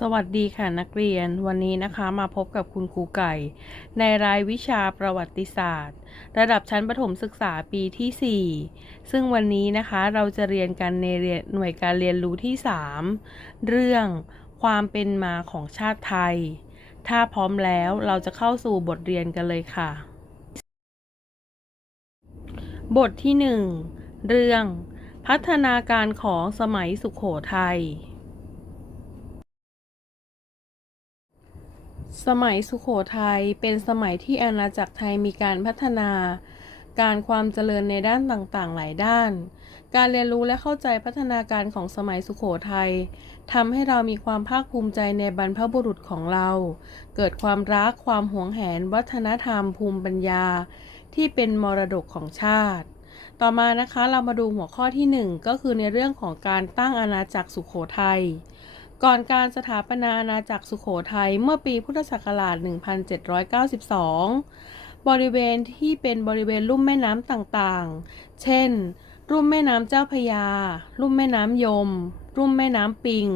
สวัสดีค่ะนักเรียนวันนี้นะคะมาพบกับคุณครูไก่ ในรายวิชาประวัติศาสตร์ ระดับชั้นประถมศึกษาปีที่ 4 ซึ่งวันนี้นะคะเราจะเรียนกันในหน่วยการเรียนรู้ที่ 3 เรื่องความเป็นมาของชาติไทย ถ้าพร้อมแล้วเราจะเข้าสู่บทเรียนกันเลยค่ะ บทที่ 1 เรื่อง พัฒนาการของสมัยสุขโขทัย สมัยสุขโขทัยเป็นสมัยที่อาณาจักรไทยมีการพัฒนา การความเจริญในด้านต่างๆ หลายด้าน การเรียนรู้และเข้าใจพัฒนาการของสมัยสุขโขทัยทำให้เรามีความภาคภูมิใจในบรรพบุรุษของเรา เกิดความรักความหวงแหน วัฒนธรรม ภูมิปัญญา ที่เป็นมรดกของชาติ ต่อมานะคะเรามาดูหัวข้อที่หนึ่งก็คือในเรื่องของการตั้งอาณาจักรสุขโขทัย ก่อนการสถาปนาอาณาจักรสุขโขทัยเมื่อปีพุทธศักราช 1792 บริเวณที่เป็นบริเวณลุ่มแม่น้ำต่างๆ เช่น ลุ่มแม่น้ำเจ้าพยา ลุ่มแม่น้ำยม ลุ่มแม่น้ำปิง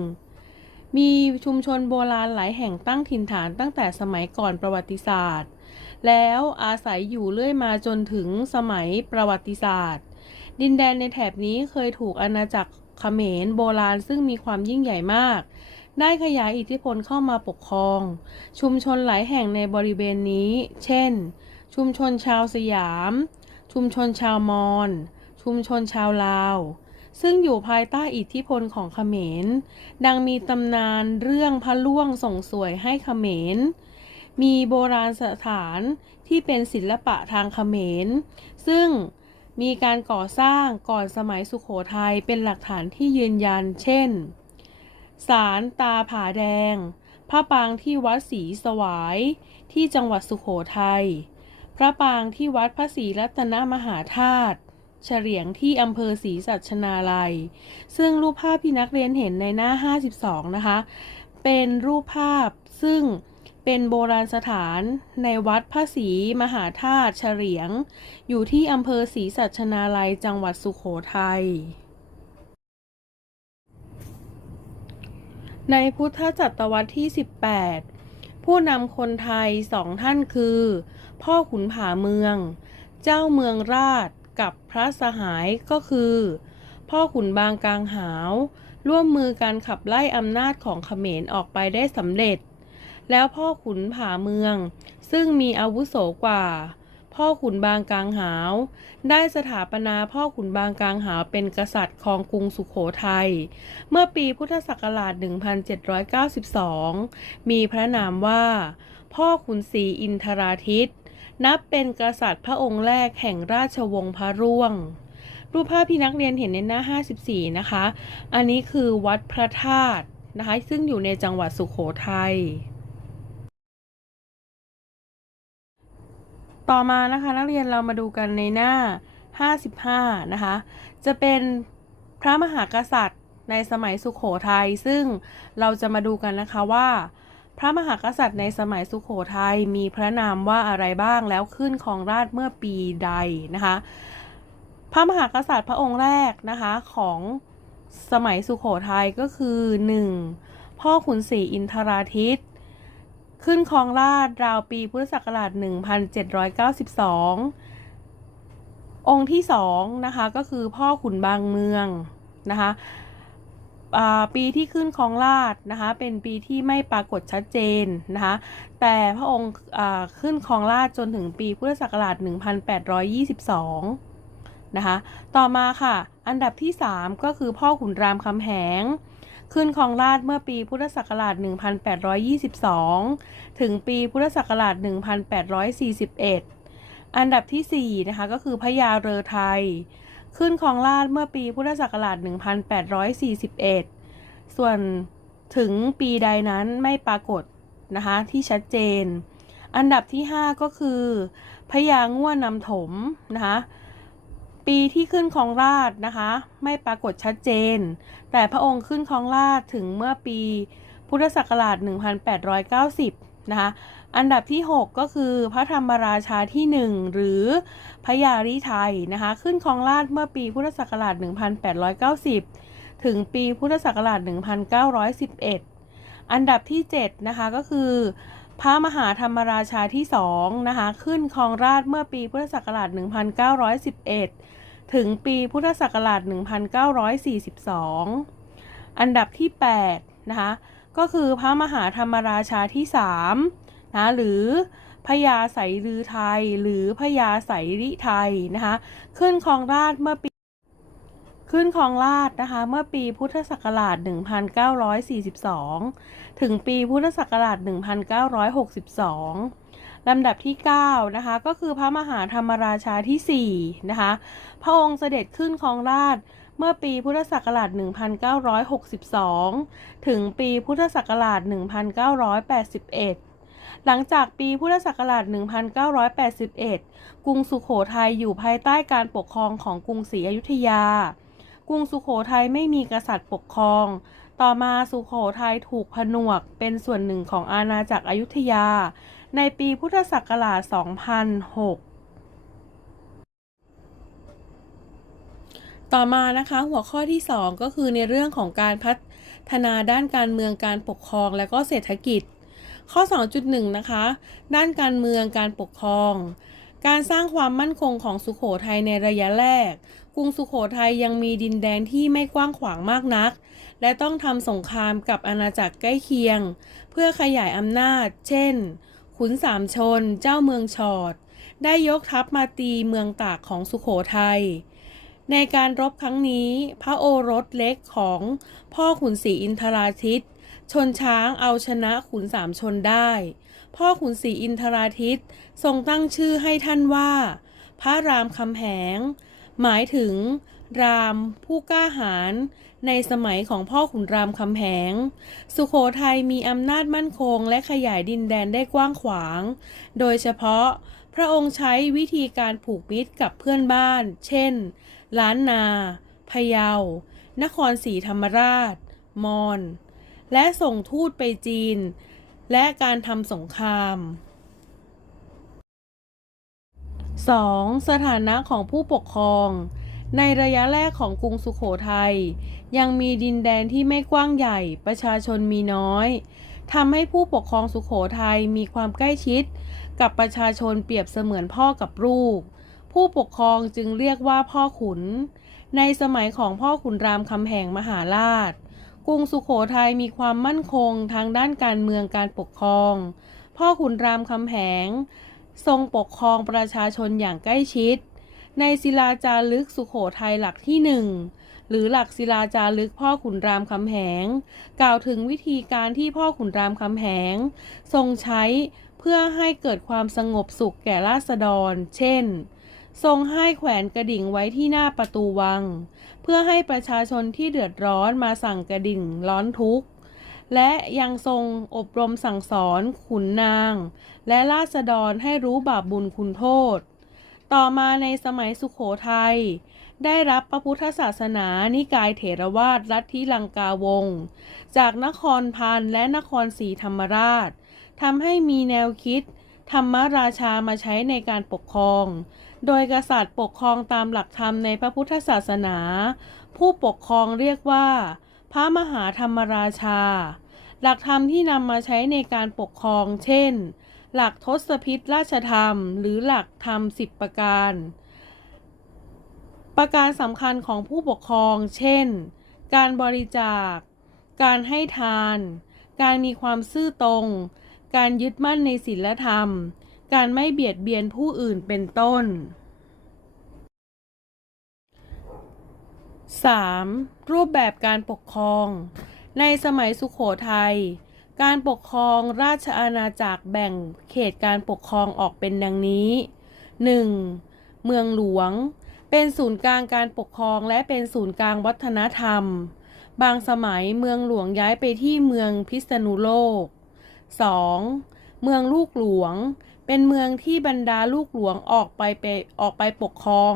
มีชุมชนโบราณหลายแห่งตั้งถิ่นฐานตั้งแต่สมัยก่อนประวัติศาสตร์ แล้วอาศัยอยู่เรื่อยมาจนถึงสมัยประวัติศาสตร์ ดินแดนในแถบนี้เคยถูกอาณาจักรเขมรโบราณซึ่งมีความยิ่งใหญ่มาก ได้ขยายอิทธิพลเข้ามาปกครอง ชุมชนหลายแห่งในบริเวณนี้ เช่น ชุมชนชาวสยาม ชุมชนชาวมอญ ชุมชนชาวลาว ซึ่งอยู่ภายใต้อิทธิพลของเขมร ดังมีตำนานเรื่องพระล่วงส่งสวยให้เขมร มีโบราณสถานที่เป็นศิลปะทางเขมร ซึ่งมีการก่อสร้างก่อนสมัยสุขโขทัยเป็นหลักฐานที่ยืนยัน เช่น ศาลตาผาแดง พระปางที่วัดศรีสวาย ที่จังหวัดสุขโขทัย พระปางที่วัดพระศรีรัตนมหาธาตุเฉลียงที่อำเภอศรีสัชนาลัย ซึ่งรูปภาพที่นักเรียนเห็นในหน้า 52 นะคะ เป็นรูปภาพซึ่งเป็นโบราณสถานในวัดพระศรีมหาธาตุเฉลียง อยู่ที่อำเภอศรีสัชนาลัยจังหวัดสุขโขทัย ในพุทธศตวรรษที่ 18 ผู้นำคนไทยสองท่านคือ พ่อขุนผาเมือง เจ้าเมืองราชกับพระสหายก็คือ พ่อขุนบางกลางหาว ร่วมมือการขับไล่อำนาจของเขมรออกไปได้สำเร็จ แล้วพ่อขุนผาเมือง ซึ่งมีอาวุโสกว่า พ่อขุนบางกลางหาว ได้สถาปนาพ่อขุนบางกลางหาวเป็นกษัตริย์ครองกรุงสุขโขทัย เมื่อปีพุทธศักราช 1792 มีพระนามว่า พ่อขุนศรีอินทราทิต นับเป็นกษัตริย์พระองค์แรกแห่งราชวงศ์พระร่วง รูปภาพที่นักเรียนเห็นในหน้า 54 นะคะ อันนี้คือวัดพระธาตุนะคะ ซึ่งอยู่ในจังหวัดสุขโขทัย ต่อมานะคะนักเรียนเรามาดูกันในหน้า 55 นะคะ จะเป็นพระมหากษัตริย์ในสมัยสุขโขทัยซึ่งเราจะมาดูกันนะคะว่า พระมหากษัตริย์ในสมัยสุขโขทัยมีพระนามว่าอะไรบ้างแล้วขึ้นครองราชเมื่อปีใดนะคะ พระมหากษัตริย์พระองค์แรกนะคะของสมัยสุขโขทัยก็คือ 1. พ่อขุนศรีอินทราทิต ขึ้นครองราชราวปีพุทธศักราช 1792 องค์ที่สองนะคะก็คือพ่อขุนบางเมืองนะคะปีที่ขึ้นครองราชนะคะเป็นปีที่ไม่ปรากฏชัดเจนนะคะแต่พระองค์ขึ้นครองราชจนถึงปีพุทธศักราช 1822นะคะต่อมาค่ะ อันดับที่ 3 ก็คือพ่อขุนรามคำแหง ขึ้นครองราชเมื่อปีพุทธศักราช 1822 ถึงปีพุทธศักราช 1841 อันดับที่ 4 นะคะ ก็คือพระยาเรือไทย ขึ้นครองราชเมื่อปีพุทธศักราช 1841 ส่วนถึงปีใดนั้นไม่ปรากฏนะคะที่ชัดเจน อันดับที่ 5 ก็คือพระยาง่วนนำถมนะคะ ปีที่ขึ้นครองราชนะคะ ไม่ปรากฏชัดเจน แต่พระองค์ขึ้นครองราชถึงเมื่อปีพุทธศักราช 1890 นะคะ อันดับที่ 6 ก็คือพระธรรมราชาที่ 1 หรือพระยาริไทยนะคะ ขึ้นครองราชเมื่อปีพุทธศักราช 1890 ถึงปีพุทธศักราช 1911 อันดับที่ 7 นะคะก็คือ พระมหาธรรมราชาที่2นะคะขึ้นครองราชเมื่อปีพุทธศักราช 1911 ถึงปีพุทธศักราช 1942 อันดับที่8นะคะก็คือพระมหาธรรมราชาที่3นะหรือพญาไสลือไทยหรือพญาไสริไทยนะคะขึ้นครองราชเมื่อปี ขึ้นครองราชนะคะ เมื่อปีพุทธศักราช 1942 ถึงปีพุทธศักราช 1962 ลำดับที่ 9 นะคะ ก็คือพระมหาธรรมราชาที่ 4 นะคะ พระองค์เสด็จขึ้นครองราชเมื่อปีพุทธศักราช 1962 ถึงปีพุทธศักราช 1981หลังจากปีพุทธศักราช 1981 กรุงสุโขทัยอยู่ภายใต้การปกครองของกรุงศรีอยุธยา กรุงสุโขทัยไม่มีกษัตริย์ปกครอง ต่อมาสุโขทัยถูกผนวกเป็นส่วนหนึ่งของอาณาจักรอยุธยา ในปีพุทธศักราช 2006ต่อมานะคะหัวข้อที่ 2 ก็คือในเรื่องของการพัฒนาด้านการเมืองการปกครองและก็เศรษฐกิจ ข้อ 2.1 นะคะ ด้านการเมืองการปกครอง การสร้างความมั่นคงของสุโขทัยในระยะแรก กรุงสุโขทัยยังมีดินแดนที่ไม่กว้างขวางมากนัก และต้องทำสงครามกับอาณาจักรใกล้เคียง เพื่อขยายอำนาจ เช่น ขุนสามชน เจ้าเมืองชอด ได้ยกทัพมาตีเมืองตากของสุโขทัย ในการรบครั้งนี้ พระโอรสเล็กของพ่อขุนศรีอินทราทิตชนช้างเอาชนะขุนสามชนได้ พ่อขุนศรีอินทราทิตทรงตั้งชื่อให้ท่านว่า พระรามคำแหง หมายถึง รามผู้กล้าหาญในสมัยของพ่อขุนรามคำแหง สุโขทัยมีอำนาจมั่นคงและขยายดินแดนได้กว้างขวาง โดยเฉพาะพระองค์ใช้วิธีการผูกมิตรกับเพื่อนบ้าน เช่น ล้านนา พะเยา นครศรีธรรมราช มอญ และส่งทูตไปจีน และการทำสงคราม 2. สถานะของผู้ปกครอง ในระยะแรกของกรุงสุขโขทัยยังมีดินแดนที่ไม่กว้างใหญ่ประชาชนมีน้อยทำให้ผู้ปกครองสุขโขทัยมีความใกล้ชิด กับประชาชนเปรียบเสมือนพ่อกับลูก ผู้ปกครองจึงเรียกว่าพ่อขุน ในสมัยของพ่อขุนรามคำแหงมหาราช กรุงสุขโขทัยมีความมั่นคงทางด้านการเมืองการปกครอง พ่อขุนรามคำแหง ทรงปกครองประชาชนอย่างใกล้ชิด ในศิลาจารึกสุโขทัยหลักที่หนึ่งหรือหลักศิลาจารึกพ่อขุนรามคำแหง กล่าวถึงวิธีการที่พ่อขุนรามคำแหง ทรงใช้เพื่อให้เกิดความสงบสุขแก่ราษฎร เช่น ทรงให้แขวนกระดิ่งไว้ที่หน้าประตูวัง เพื่อให้ประชาชนที่เดือดร้อนมาสั่งกระดิ่งร้อนทุกข์ และยังทรงอบรมสั่งสอนขุนนาง และราษฎรให้รู้บาปบุญคุณโทษ ต่อมาในสมัยสุขโขทัยได้รับพระพุทธศาสนานิกายเถรวาทลัทธิลังกาวง จากนครพันธ์และนครศรีธรรมราชทำให้มีแนวคิด ธรรมราชามาใช้ในการปกครอง โดยกษัตริย์ปกครองตามหลักธรรมในพระพุทธศาสนา ผู้ปกครองเรียกว่า พระมหาธรรมราชา หลักธรรมที่นำมาใช้ในการปกครอง เช่น หลักทศพิธราชธรรม หรือหลักธรรมสิบประการ ประการสำคัญของผู้ปกครอง เช่น การบริจาค การให้ทาน การมีความซื่อตรง การยึดมั่นในศีลธรรม การไม่เบียดเบียนผู้อื่นเป็นต้น 3. รูปแบบการปกครอง ในสมัยสุขโขทัย การปกครองราชอาณาจักรแบ่งเขตการปกครองออกเป็นดังนี้ 1. เมืองหลวง เป็นศูนย์กลางการปกครองและเป็นศูนย์กลางวัฒนธรรม บางสมัยเมืองหลวงย้ายไปที่เมืองพิษณุโลก 2. เมืองลูกหลวง เป็นเมืองที่บรรดาลูกหลวงออกไปไปออกไปปกครอง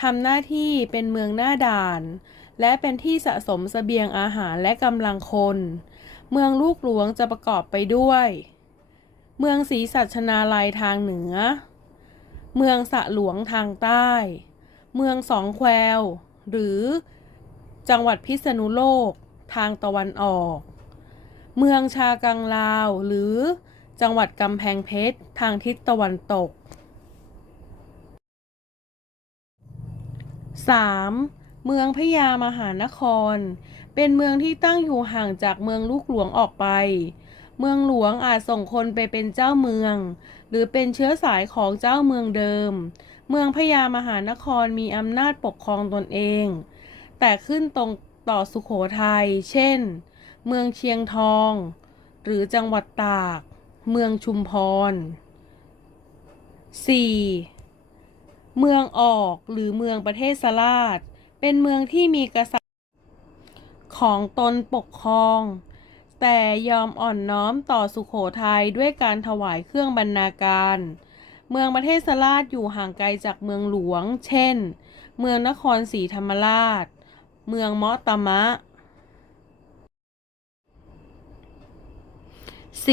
ทำหน้าที่เป็นเมืองหน้าด่าน และเป็นที่สะสมเสบียงอาหารและกำลังคน เมืองลูกหลวงจะประกอบไปด้วย เมืองศรีสัชนาลัยทางเหนือ เมืองสะหลวงทางใต้ เมืองสองแควหรือ จังหวัดพิษณุโลก ทางตะวันออก เมืองชากังลาว หรือจังหวัดกำแพงเพชรทางทิศตะวันตก 3. เมืองพญามหานคร เป็นเมืองที่ตั้งอยู่ห่างจากเมืองลูกหลวงออกไป เมืองหลวงอาจส่งคนไปเป็นเจ้าเมือง หรือเป็นเชื้อสายของเจ้าเมืองเดิม เมืองพญามหานครมีอำนาจปกครองตนเอง แต่ขึ้นตรงต่อสุขโขทัย เช่น เมืองเชียงทอง หรือจังหวัดตาก เมืองชุมพร 4. เมืองออกหรือเมืองประเทศสลาด เป็นเมืองที่มีกษัตริย์ของตนปกครอง แต่ยอมอ่อนน้อมต่อสุขโขทัยด้วยการถวายเครื่องบรรณาการ เมืองประเทศสลาดอยู่ห่างไกลจากเมืองหลวง เช่น เมืองนครศรีธรรมราช เมืองมาะตมะ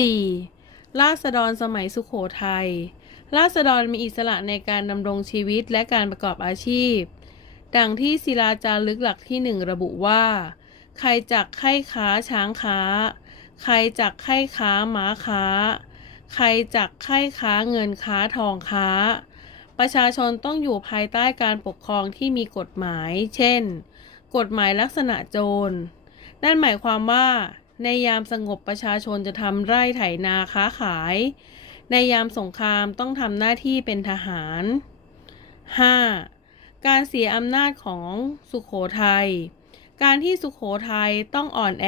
4. ราษฎรสมัยสุขโขทัยราษฎรมีอิสระในการดำรงชีวิตและการประกอบอาชีพ ดังที่ศิลาจารึกหลักที่หนึ่งระบุว่า ใครจักไข้ค้าช้างค้า ใครจักไข้ค้าม้าค้า ใครจักไข้ค้าเงินค้าทองค้า ประชาชนต้องอยู่ภายใต้การปกครองที่มีกฎหมาย เช่น กฎหมายลักษณะโจร นั่นหมายความว่า ในยามสงบประชาชนจะทำไร่ไถนาค้าขาย ในยามสงครามต้องทำหน้าที่เป็นทหาร 5. การเสียอำนาจของสุขโขทัย การที่สุขโขทัยต้องอ่อนแอ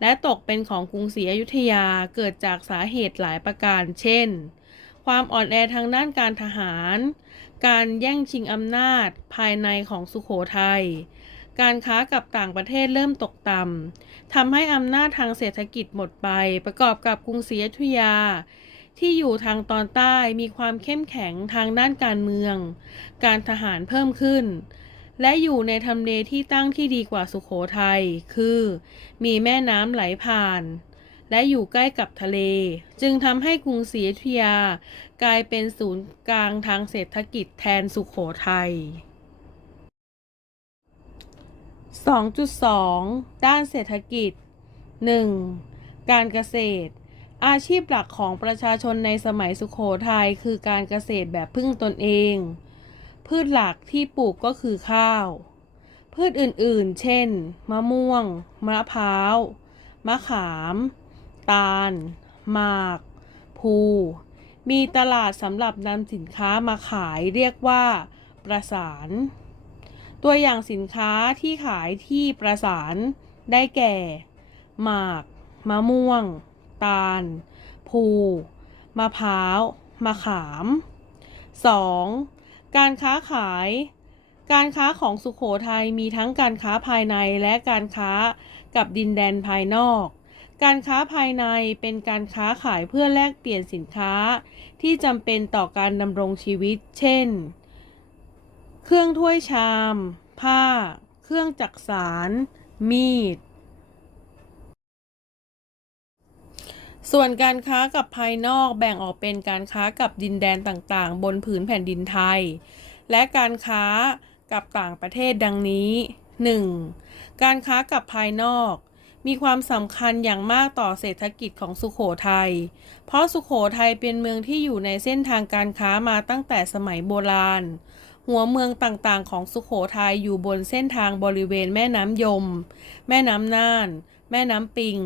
และตกเป็นของกรุงศรีอยุธยาเกิดจากสาเหตุหลายประการ เช่น ความอ่อนแอทางด้านการทหาร การแย่งชิงอำนาจภายในของสุขโขทัย การค้ากับต่างประเทศเริ่มตกต่ำทำให้อำนาจทางเศรษฐกิจหมดไป ประกอบกับกรุงศรีอยุธยา ที่อยู่ทางตอนใต้มีความเข้มแข็งทางด้านการเมือง การทหารเพิ่มขึ้น และอยู่ในทำเลที่ตั้งที่ดีกว่าสุขโขทัย คือ มีแม่น้ำไหลผ่าน และอยู่ใกล้กับทะเล จึงทำให้กรุงศรีอยุธยา กลายเป็นศูนย์กลางทางเศรษฐกิจแทนสุขโขทัย2.2 ด้านเศรษฐกิจ 1. การเกษตร อาชีพหลักของประชาชนในสมัยสุขโขทัยคือการเกษตรแบบพึ่งตนเอง พืชหลักที่ปลูกก็คือข้าว พืชอื่นๆ เช่น มะม่วง มะพร้าว มะขาม ตาล หมาก ภู มีตลาดสำหรับนำสินค้ามาขายเรียกว่า ประสาน ตัวอย่างสินค้าที่ขายที่ประสานได้แก่ หมาก มะม่วง ตาลภูมะพร้าวมะขาม 2. การค้าขาย การค้าของสุขโขทัยมีทั้งการค้าภายในและการค้ากับดินแดนภายนอก การค้าภายในเป็นการค้าขายเพื่อแลกเปลี่ยนสินค้า ที่จำเป็นต่อการดำรงชีวิต เช่น เครื่องถ้วยชาม ผ้า เครื่องจักสานมีด ส่วนการค้ากับภายนอกแบ่งออกเป็นการค้ากับดินแดนต่างๆ บนผืนแผ่นดินไทย และการค้ากับต่างประเทศดังนี้ 1. การค้ากับภายนอก มีความสำคัญอย่างมากต่อเศรษฐกิจของสุขโขทัย เพราะสุขโขทัยเป็นเมืองที่อยู่ในเส้นทางการค้ามาตั้งแต่สมัยโบราณ หัวเมืองต่างๆ ของสุขโขทัยอยู่บนเส้นทางบริเวณแม่น้ำยม แม่น้ำน่าน แม่น้ำปิง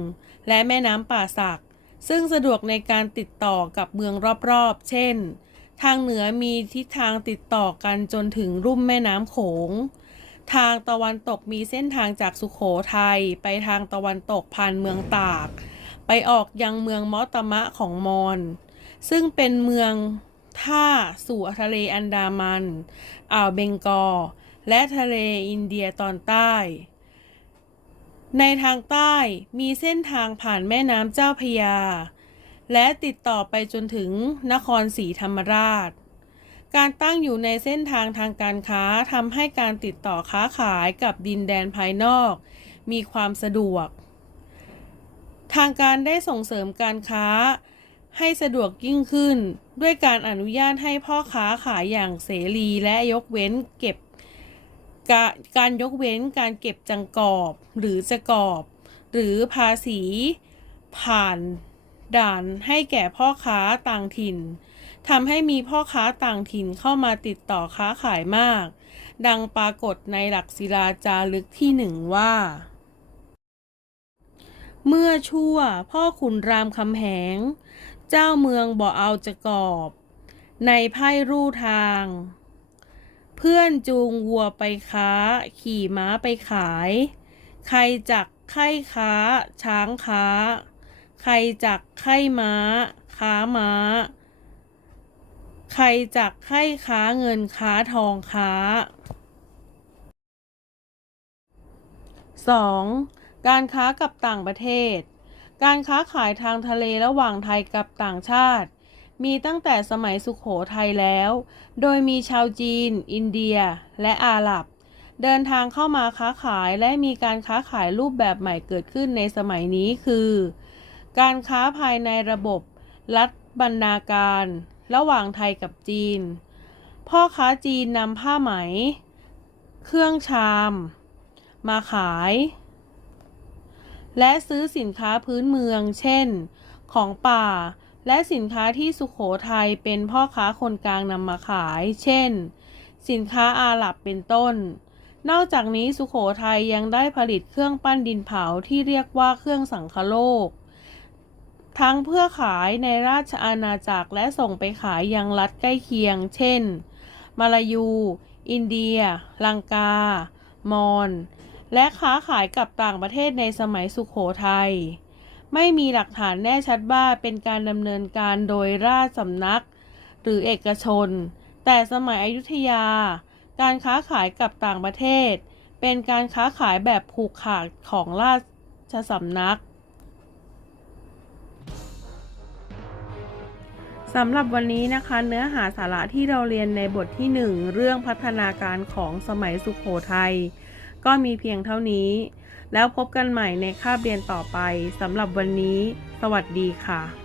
และแม่น้ำป่าสัก ซึ่งสะดวกในการติดต่อกับเมืองรอบๆ เช่น ทางเหนือมีทิศทางติดต่อกันจนถึงรุ่มแม่น้ำโขง ทางตะวันตกมีเส้นทางจากสุขโขทัยไปทางตะวันตกผ่านเมืองตาก ไปออกยังเมืองมอตมะของมอญ ซึ่งเป็นเมืองท่าสู่ทะเลอันดามัน อ่าวเบงกอ และทะเลอินเดียตอนใต้ ในทางใต้มีเส้นทางผ่านแม่น้ำเจ้าพยา และติดต่อไปจนถึงนครศรีธรรมราช การตั้งอยู่ในเส้นทางทางการค้าทำให้การติดต่อค้าขายกับดินแดนภายนอก มีความสะดวก ทางการได้ส่งเสริมการค้า ให้สะดวกยิ่งขึ้น ด้วยการอนุญาตให้พ่อค้าขายอย่างเสรีและยกเว้นเก็บ กาการยกเว้นการเก็บจังกอบหรือจะกอบ หรือภาษี ผ่านด่านให้แก่พ่อค้าต่างถิ่นทำให้มีพ่อค้าต่างถิ่นเข้ามาติดต่อค้าขายมาก ดังปรากฏในหลักศิลาจารึกที่หนึ่งว่า เมื่อชั่วพ่อขุนรามคำแหง เจ้าเมืองบ่เอาจะกอบ ในไพ่รูทาง พื่อนจูงวัวไปค้า ขี่ม้าไปขาย ใครจักไข้ค้า ช้างค้า ใครจักไข้ม้า ค้าม้า ใครจักไข้ค้าเงินค้าทองค้า 2. การค้ากับต่างประเทศ การค้าขายทางทะเลระหว่างไทยกับต่างชาติ มีตั้งแต่สมัยสุขโขทัยแล้ว โดยมีชาวจีน อินเดีย และอาหรับ เดินทางเข้ามาค้าขายและมีการค้าขายรูปแบบใหม่เกิดขึ้นในสมัยนี้คือ การค้าภายในระบบ รัฐบรรณาการ ระหว่างไทยกับจีน พ่อค้าจีนนำผ้าไหม เครื่องชาม มาขาย และซื้อสินค้าพื้นเมือง เช่น ของป่า และสินค้าที่สุขโขทัยเป็นพ่อค้าคนกลางนำมาขาย เช่น สินค้าอาหรับเป็นต้น นอกจากนี้สุขโขทัยยังได้ผลิตเครื่องปั้นดินเผาที่เรียกว่าเครื่องสังคโลก ทั้งเพื่อขายในราชอาณาจักรและส่งไปขายยังรัฐใกล้เคียง เช่น มาลายู อินเดีย ลังกา มอญ และค้าขายกับต่างประเทศในสมัยสุขโขทัย ไม่มีหลักฐานแน่ชัดว่าเป็นการดำเนินการโดยราชสำนัก หรือเอกชน แต่สมัยอยุธยา การค้าขายกับต่างประเทศ เป็นการค้าขายแบบผูกขาดของราชสำนักสำหรับวันนี้นะคะเนื้อหาสาระที่เราเรียนในบทที่ 1 เรื่องพัฒนาการของสมัยสุขโขทัย ก็มีเพียงเท่านี้ แล้วพบกันใหม่ในคาบเรียนต่อไปสำหรับวันนี้ สวัสดีค่ะ